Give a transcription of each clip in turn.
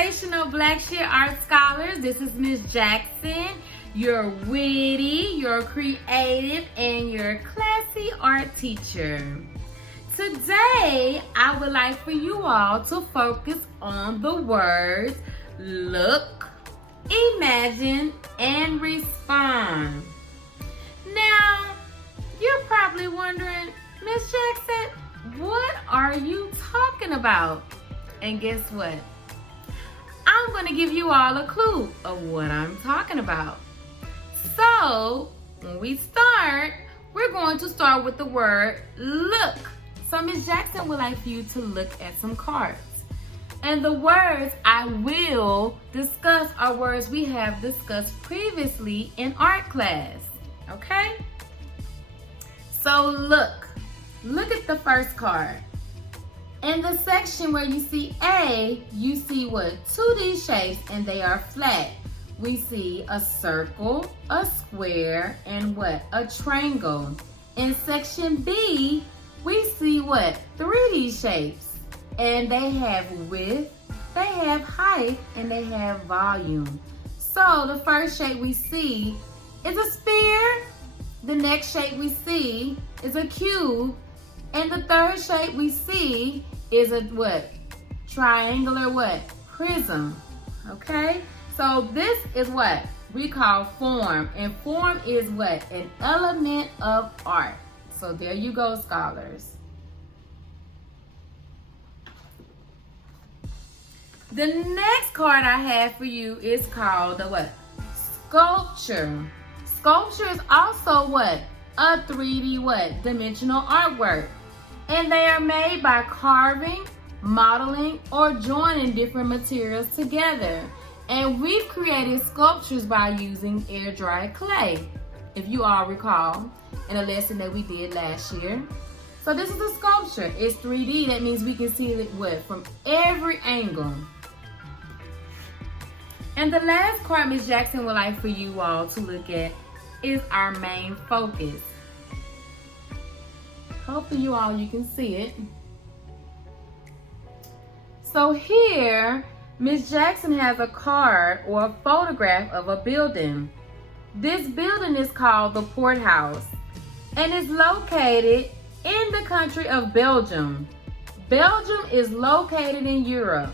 sensational Blackshear Art Scholars. This is Miss Jackson, your witty, your creative, and your classy art teacher. Today, I would like for you all to focus on the words look, imagine, and respond. Now, you're probably wondering, Miss Jackson, what are you talking about? And guess what? I'm going to give you all a clue of what I'm talking about. So, when we start, we're going to start with the word look. So, Miss Jackson would like for you to look at some cards. And the words I will discuss are words we have discussed previously in art class. Okay? So, look at the first card. In the section where you see A, you see what? 2D shapes, and they are flat. We see a circle, a square, and what? A triangle. In section B, we see what? 3D shapes, and they have width, they have height, and they have volume. So the first shape we see is a sphere. The next shape we see is a cube. And the third shape we see is a what? Triangular what? Prism. Okay? So this is what we call form. And form is what? An element of art. So there you go, scholars. The next card I have for you is called the what? Sculpture. Sculpture is also what? A 3D what? Dimensional artwork. And they are made by carving, modeling, or joining different materials together. And we've created sculptures by using air-dried clay, if you all recall, in a lesson that we did last year. So this is a sculpture. It's 3D. That means we can see it what? From every angle. And the last card Miss Jackson would like for you all to look at is our main focus. Hopefully you can see it. So here, Miss Jackson has a card or a photograph of a building. This building is called the Port House and is located in the country of Belgium. Belgium is located in Europe.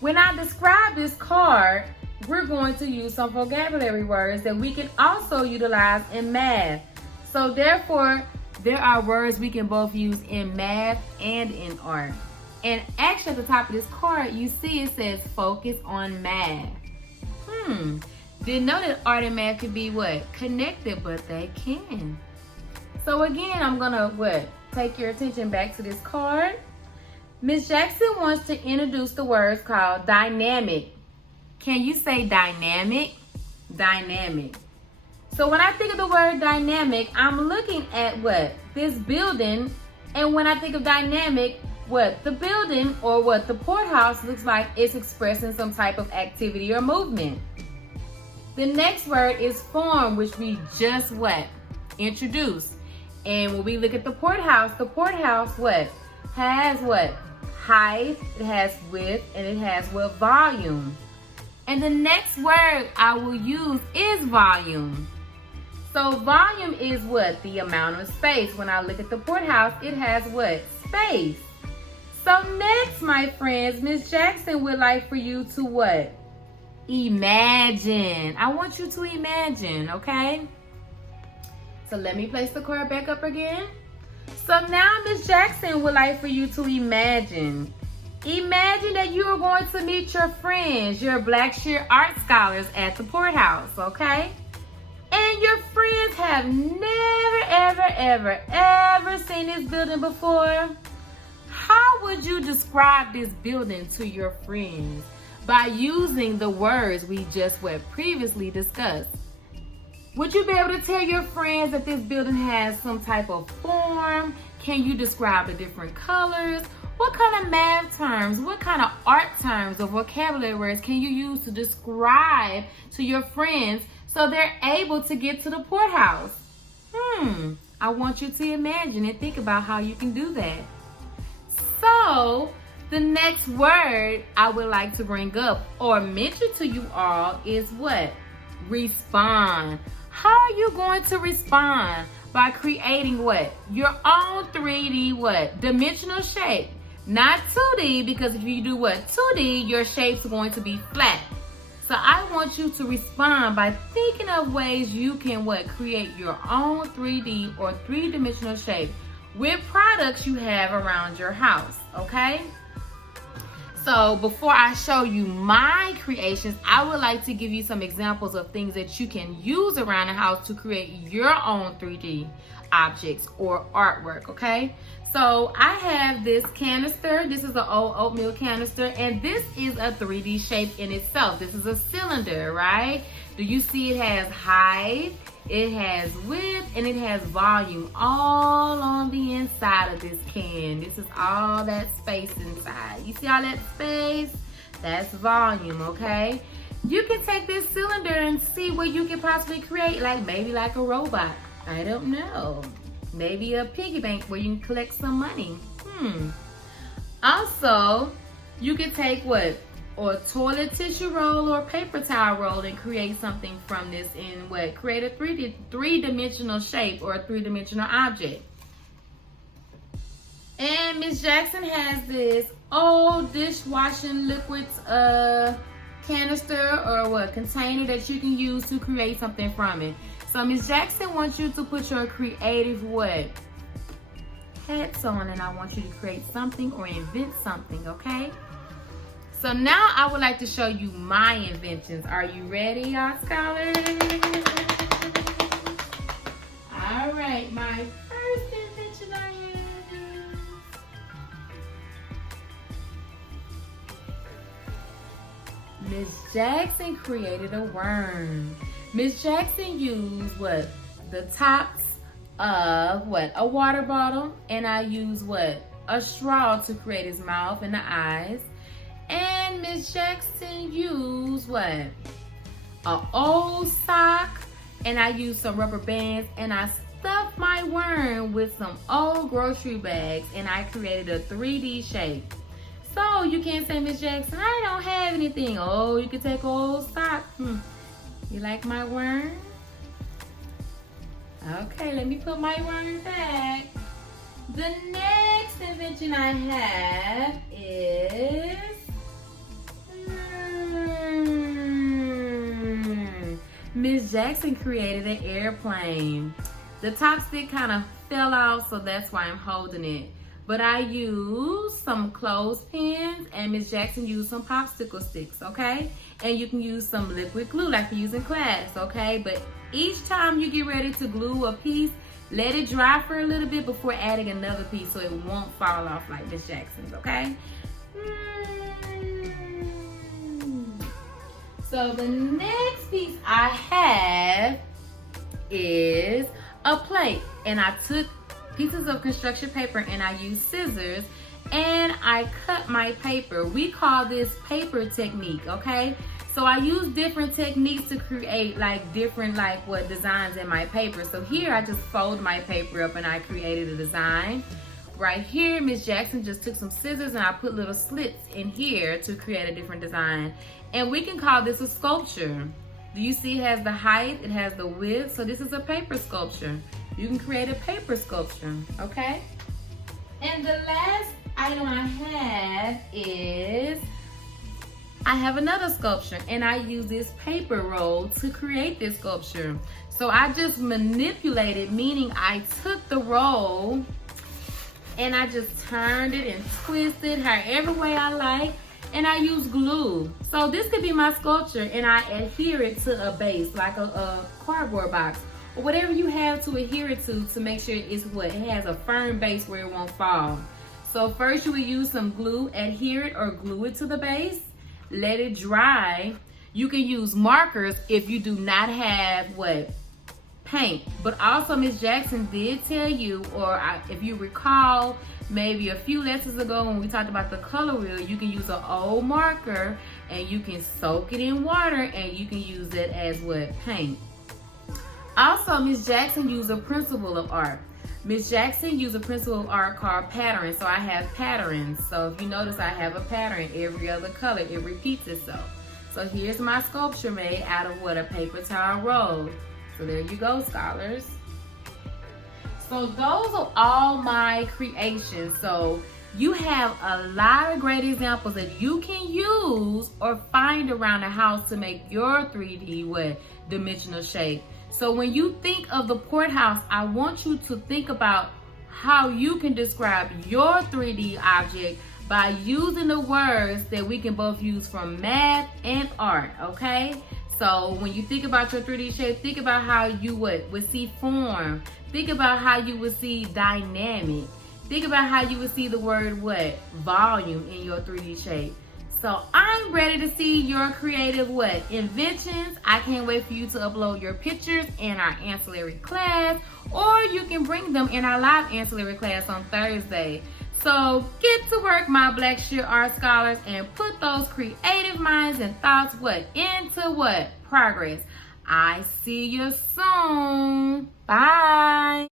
When I describe this card, we're going to use some vocabulary words that we can also utilize in math. So therefore, there are words we can both use in math and in art. And actually at the top of this card, you see it says focus on math. Didn't know that art and math could be what? Connected, but they can. So again, I'm gonna what? Take your attention back to this card. Miss Jackson wants to introduce the words called dynamic. Can you say dynamic? Dynamic. So when I think of the word dynamic, I'm looking at what? This building. And when I think of dynamic, what? The building or what the Port House looks like it's expressing some type of activity or movement. The next word is form, which we just what? Introduced. And when we look at the Port House what? Has what? Height, it has width, and it has what? Volume. And the next word I will use is volume. So volume is what? The amount of space. When I look at the Port House, it has what? Space. So next, my friends, Miss Jackson would like for you to what? Imagine. I want you to imagine, okay? So let me place the card back up again. So now Miss Jackson would like for you to imagine. Imagine that you are going to meet your friends, your Blackshear Art Scholars at the Port House, okay? And your friends have never, ever seen this building before. How would you describe this building to your friends by using the words we just previously discussed? Would you be able to tell your friends that this building has some type of form? Can you describe the different colors? What kind of math terms, what kind of art terms or vocabulary words can you use to describe to your friends so they're able to get to the Port House? I want you to imagine and think about how you can do that. So The next word I would like to bring up or mention to you all is what? Respond. How are you going to respond? By creating what? Your own 3D what? Dimensional shape. Not 2D, because if you do what? 2D, your shape's going to be flat. So I want you to respond by thinking of ways you can what? Create your own 3D or 3-dimensional shape with products you have around your house, okay? So before I show you my creations, I would like to give you some examples of things that you can use around the house to create your own 3D objects or artwork, okay? So I have this canister. This is an old oatmeal canister, and this is a 3D shape in itself. This is a cylinder, right? Do you see it has height, it has width, and it has volume all on the inside of this can. This is all that space inside. You see all that space? That's volume, okay? You can take this cylinder and see what you can possibly create, like maybe like a robot. I don't know. Maybe a piggy bank where you can collect some money. Also, you can take what? Or toilet tissue roll or paper towel roll and create something from this in what? Create a three-dimensional shape or a 3-dimensional object. And Miss Jackson has this old dishwashing liquids canister or what? Container that you can use to create something from it. So Miss Jackson wants you to put your creative what? Hats on, and I want you to create something or invent something, okay? So now I would like to show you my inventions. Are you ready, y'all scholars? All right, my first invention I have. Miss Jackson created a worm. Miss Jackson used what? The tops of what? A water bottle, and I used what? A straw to create his mouth and the eyes. And Miss Jackson used what? An old sock, and I used some rubber bands, and I stuffed my worm with some old grocery bags, and I created a 3D shape. So you can't say, Miss Jackson, I don't have anything. Oh, you can take an old sock. You like my worm? Okay, let me put my worm back. The next invention I have is Miss Jackson created an airplane. The top stick kind of fell off, so that's why I'm holding it. But I used some clothespins, and Miss Jackson used some popsicle sticks, okay? And you can use some liquid glue like you use in class, okay? But each time you get ready to glue a piece, let it dry for a little bit before adding another piece so it won't fall off like Miss Jackson's, okay? So the next piece I have is a plate, and I took pieces of construction paper and I used scissors and I cut my paper. We call this paper technique, okay? So I use different techniques to create like different what designs in my paper. So here I just fold my paper up and I created a design. Right here, Miss Jackson just took some scissors and I put little slits in here to create a different design. And we can call this a sculpture. Do you see it has the height, it has the width? So this is a paper sculpture. You can create a paper sculpture, okay? And the last item I have is, I have another sculpture and I use this paper roll to create this sculpture. So I just manipulated, meaning I took the roll and I just turned it and twisted however way I like, and I use glue. So this could be my sculpture and I adhere it to a base, like a cardboard box, or whatever you have to adhere it to make sure it's what? It has a firm base where it won't fall. So first you would use some glue, adhere it or glue it to the base, let it dry. You can use markers if you do not have what? Paint. But also Miss Jackson did tell you, or if you recall, maybe a few lessons ago when we talked about the color wheel, you can use an old marker and you can soak it in water and you can use it as what? Paint. Also, Miss Jackson used a principle of art. Ms. Jackson used a principle of art called pattern, so I have patterns. So if you notice, I have a pattern every other color. It repeats itself. So here's my sculpture made out of what? A paper towel roll. So there you go, scholars. So those are all my creations. So you have a lot of great examples that you can use or find around the house to make your 3D what? Dimensional shape. So when you think of the Port House, I want you to think about how you can describe your 3D object by using the words that we can both use from math and art, okay? So when you think about your 3D shape, think about how you would see form. Think about how you would see dynamic. Think about how you would see the word what? Volume in your 3D shape. So I'm ready to see your creative what? Inventions. I can't wait for you to upload your pictures in our ancillary class, or you can bring them in our live ancillary class on Thursday. So get to work, my Blackshear art scholars, and put those creative minds and thoughts what? Into what? Progress. I see you soon. Bye.